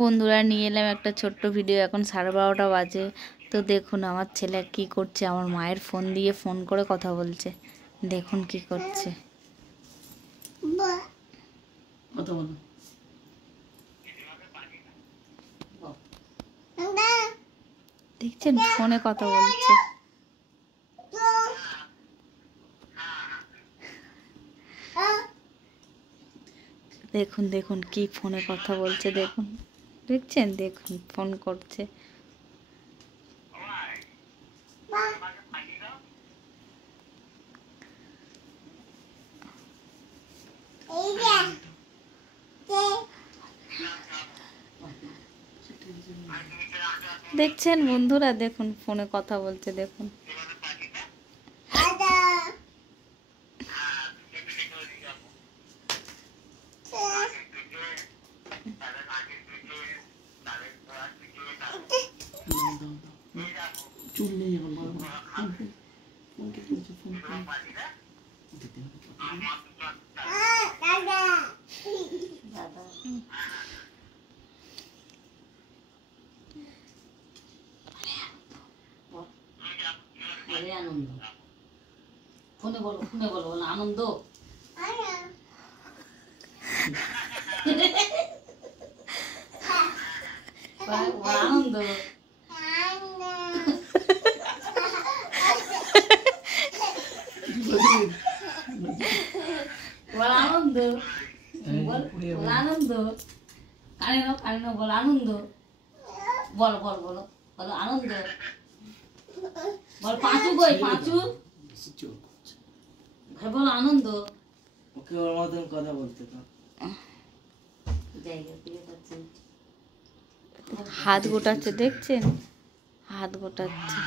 বন্ধুরা নিয়ে এলাম একটা ছোট্ট ভিডিও। এখন 12:30 বাজে। তো দেখুন আমার ছেলে কি করছে, আমার মায়ের ফোন দিয়ে ফোন করে কথা বলছে। দেখুন কি করছে। দেখছেন ফোনে কথা বলছে। দেখুন দেখুন কি ফোনে কথা বলছে, দেখুন দেখছেন, দেখুন ফোন করছে। দেখছেন বন্ধুরা, দেখুন ফোনে কথা বলছে, দেখুন। চুল নেই এখন ফোনকে তুলছে ফোন আনন্দ ফোনে বলো বলো আনন্দ আনন্দ আনন্দ আনন্দ কানে নাও বল আনন্দ বলো বলো বলো বলো আনন্দ বল পাঁচু কই পাঁচু ভাই বল আনন্দ ওকে ওর মতন কথা বলতে তো হাত গোটাচ্ছে, দেখছেন হাত গোটাচ্ছে,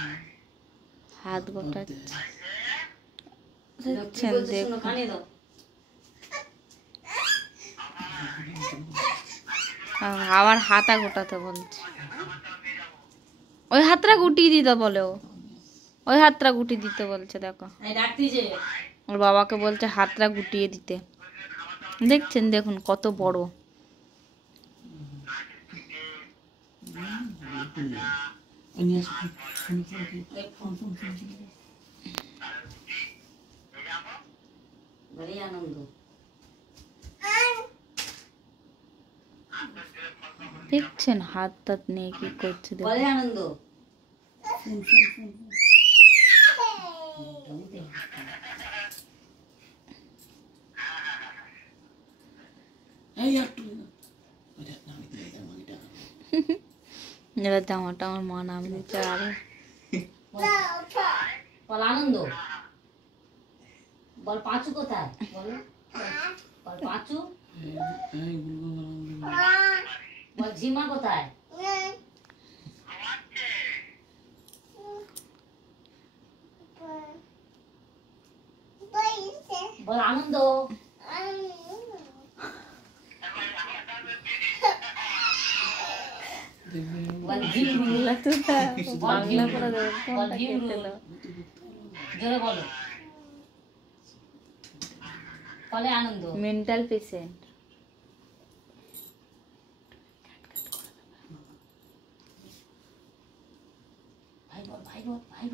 হাত গোটাচ্ছে, দেখছেন। দেখুন আবার হাতা গোটাতে বলছে। ওই হাতটা গুটিয়ে দিতে বলে, ওই হাতটা গুটিয়ে দিতে বলছে। দেখো ওর বাবাকে বলছে হাতটা গুটিয়ে দিতে। দেখছেন দেখুন কত বড়। দেখছেন হাত টাত নিয়ে কি করছে, আনন্দ এবার জামাটা আমার মা নাম দিচ্ছে। আরে বল আনন্দ বল পাঁচু কোথায় বল বল পাঁচু বল ঝিমা কোথায় বল আনন্দ বাংলা করে দেবো, ফোনটা কেটে দাও। জোরে বলো বলে আনন্দ মেন্টাল পেশেন্ট। ভাই বল ভাই বল ভাই